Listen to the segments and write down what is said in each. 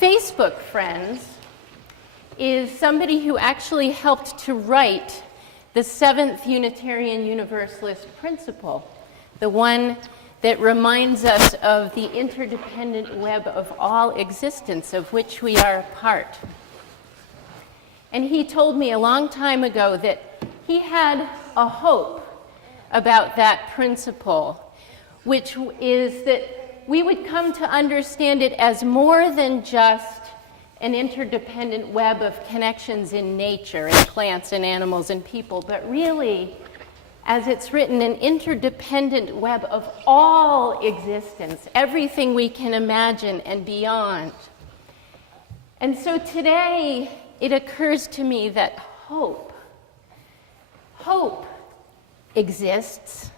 Facebook friends is somebody who actually helped to write the seventh Unitarian Universalist principle, the one that reminds us of the interdependent web of all existence of which we are a part. And he told me a long time ago that he had a hope about that principle, which is that we would come to understand it as more than just an interdependent web of connections in nature, in plants and animals and people, but really, as it's written, an interdependent web of all existence, everything we can imagine and beyond. And so today, it occurs to me that hope exists,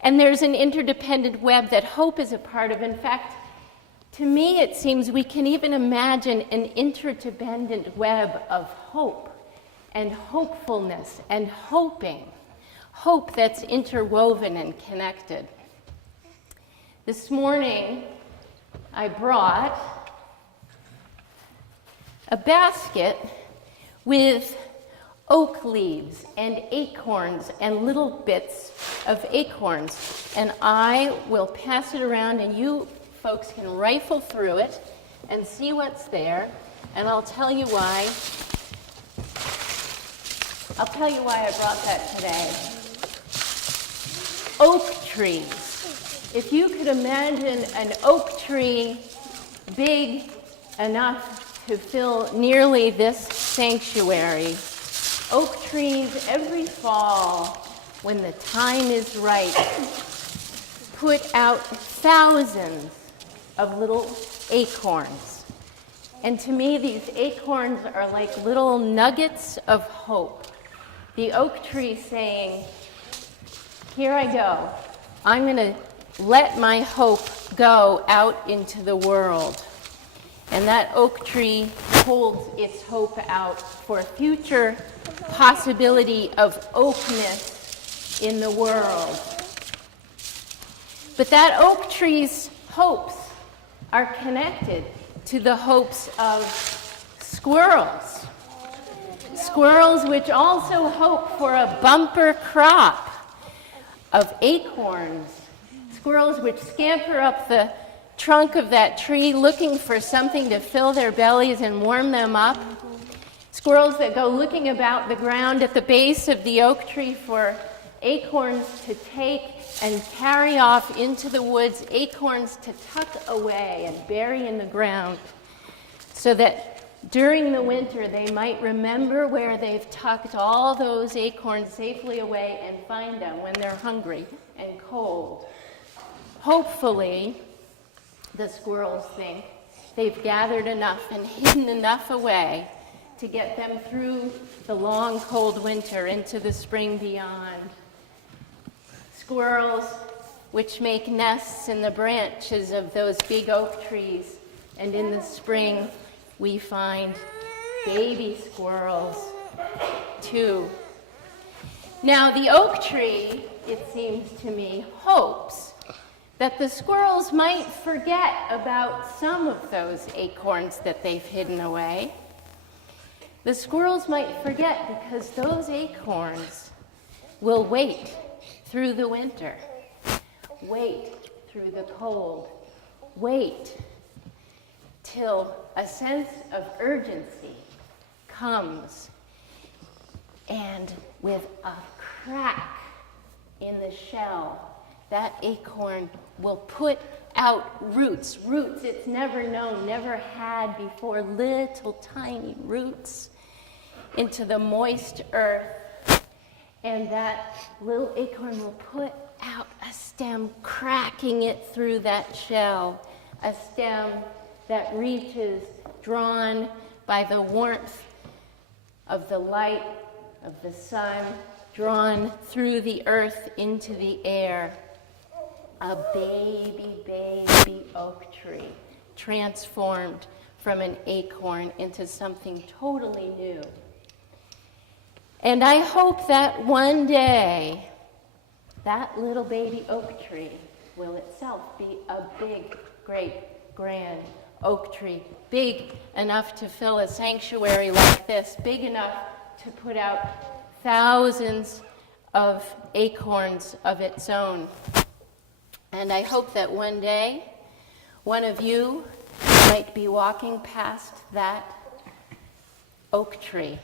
and there's an interdependent web that hope is a part of. In fact, to me, it seems we can even imagine an interdependent web of hope and hopefulness and hoping, hope that's interwoven and connected. This morning, I brought a basket with oak leaves and acorns and little bits of acorns, and I will pass it around, and you folks can rifle through it and see what's there, and I'll tell you why I brought that today. Oak trees. If you could imagine an oak tree big enough to fill nearly this sanctuary, oak trees every fall, when the time is right, put out thousands of little acorns. And to me, these acorns are like little nuggets of hope. The oak tree saying, here I go. I'm going to let my hope go out into the world. And that oak tree holds its hope out for future possibility of oakness in the world. But that oak tree's hopes are connected to the hopes of squirrels. Squirrels which also hope for a bumper crop of acorns. Squirrels which scamper up the trunk of that tree looking for something to fill their bellies and warm them up. Squirrels that go looking about the ground at the base of the oak tree for acorns to take and carry off into the woods, acorns to tuck away and bury in the ground, so that during the winter they might remember where they've tucked all those acorns safely away and find them when they're hungry and cold. Hopefully, the squirrels think they've gathered enough and hidden enough away to get them through the long, cold winter into the spring beyond. Squirrels which make nests in the branches of those big oak trees, and in the spring we find baby squirrels too. Now the oak tree, it seems to me, hopes that the squirrels might forget about some of those acorns that they've hidden away. The squirrels might forget because those acorns will wait through the winter, wait through the cold, wait till a sense of urgency comes, and with a crack in the shell, that acorn will put out roots it's never known, never had before, little tiny roots into the moist earth. And that little acorn will put out a stem, cracking it through that shell, a stem that reaches, drawn by the warmth of the light of the sun, drawn through the earth into the air. A baby oak tree, transformed from an acorn into something totally new. And I hope that one day, that little baby oak tree will itself be a big, great, grand oak tree, big enough to fill a sanctuary like this, big enough to put out thousands of acorns of its own. And I hope that one day, one of you might be walking past that oak tree,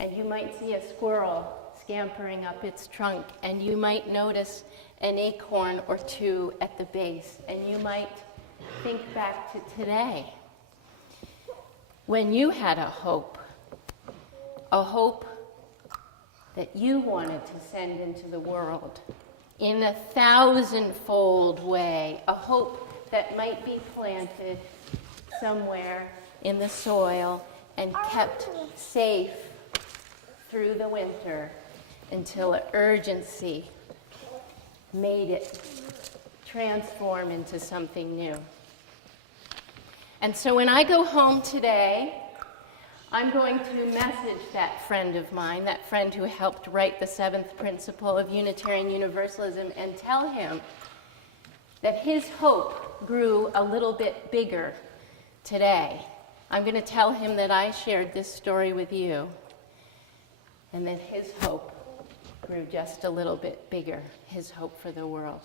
and you might see a squirrel scampering up its trunk, and you might notice an acorn or two at the base, and you might think back to today when you had a hope that you wanted to send into the world in a thousandfold way, a hope that might be planted somewhere in the soil and kept safe through the winter until an urgency made it transform into something new. And so when I go home today, I'm going to message that friend of mine, that friend who helped write the 7th principle of Unitarian Universalism, and tell him that his hope grew a little bit bigger today. I'm going to tell him that I shared this story with you, and that his hope grew just a little bit bigger, his hope for the world.